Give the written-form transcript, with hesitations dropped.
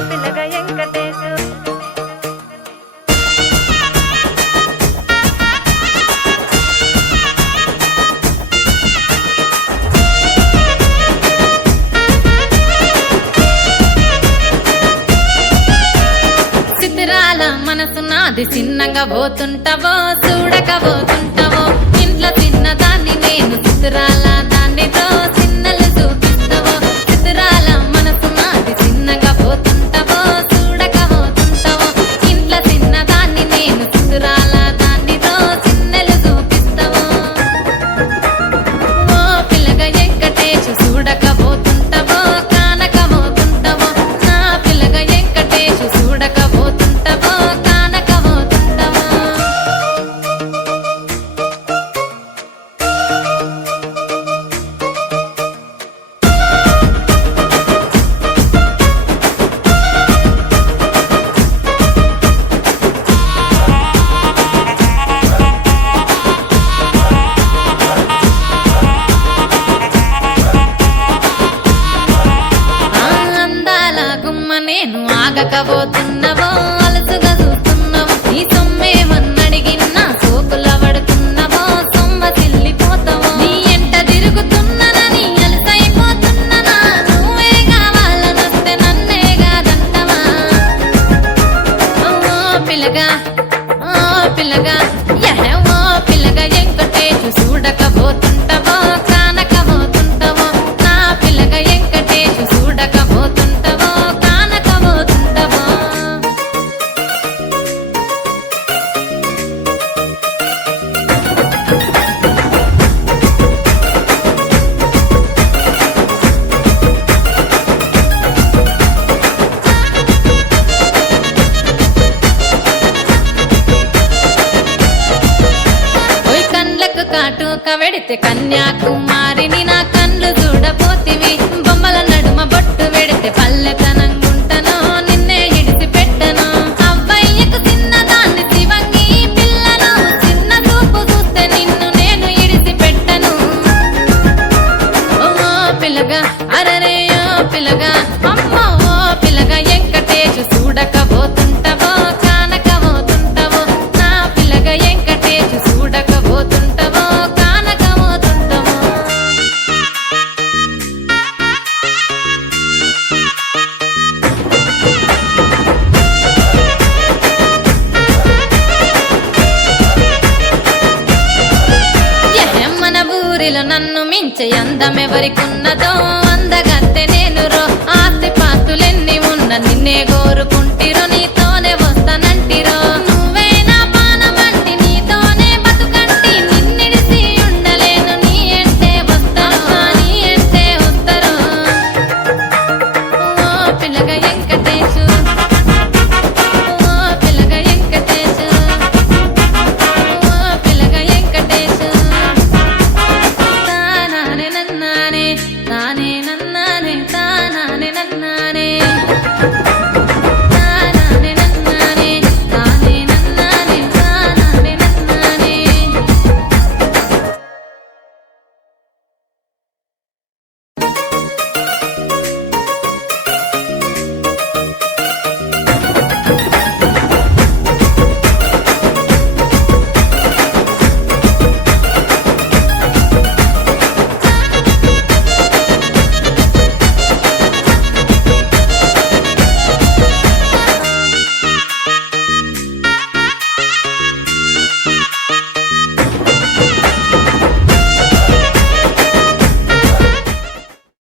పిల్లగా వెంకటేశు చిత్రాల మనసు నాది చిన్నగా పోతుంటావో చూడకపోతుంటావో ఇంట్లో చిన్నదాన్ని నేను చిత్రాల దానితో చిన్నలు చూపిస్తావో చిత్రాల మనసు నాది చిన్నగా పోతుంటావో చూడకపోతుంటావో ఇంట్లో చిన్నదాన్ని నేను చిత్రాల దానితో చిన్నలు చూపిస్తావో ఓ పిల్లగా వెంకటేశు చూడకపోతుంటావో కానకపోతుంటావో నా పిల్లగా వెంకటేశు చూడకపోతుంటావో కానకపోతుంటావో అందాల గుమ్మ నేను ఆగకపోతున్నావో అలసుగా చూస్తున్నావో నీ సొమ్మేమన్నడిగిన్నా సోకుల పడుతున్నావో సొమ్మ తిల్లిపోతావో నీ ఎంట తిరుగుతున్నానని అలసైపోతున్నానా నువ్వే కావాలనొస్తే నన్నే కాదంటవా ఓ పిల్లగా ఓ పిల్లగా ఓ పిల్లగా వెంకటేశు చూడకపోతుంటావో కానకపోతుంటావో నా పిల్లగా వెంకటేశు చూడకపోతుంటావో కానకపోతుంటావో ఓయ్ కండ్లకు కాటుక వెడితే కన్యాకుమారిని నా కండ్లు చూడపోతివి బొమ్మల నడుమ బొట్టు వెడితే పల్లెతనంగుంటను నిన్నే ఇడిసి పెట్టను అవ్వయ్యకు చిన్నదాన్ని శివంగి పిల్లను చిన్న చూపు చూస్తే నిన్ను నేను ఇడిసి పెట్టను ఓ పిల్లగా అరరే ఓ పిల్లగా అమ్మో ఓ పిల్లగా వెంకటేశు చూడకపోతుంటావో కానకపోతుంటావో నా పిల్లగా వెంకటేశు చూడకపోతుంటావో కానకపోతుంటావో మన ఊరిలో నన్ను మించే అందమెవరికున్నదో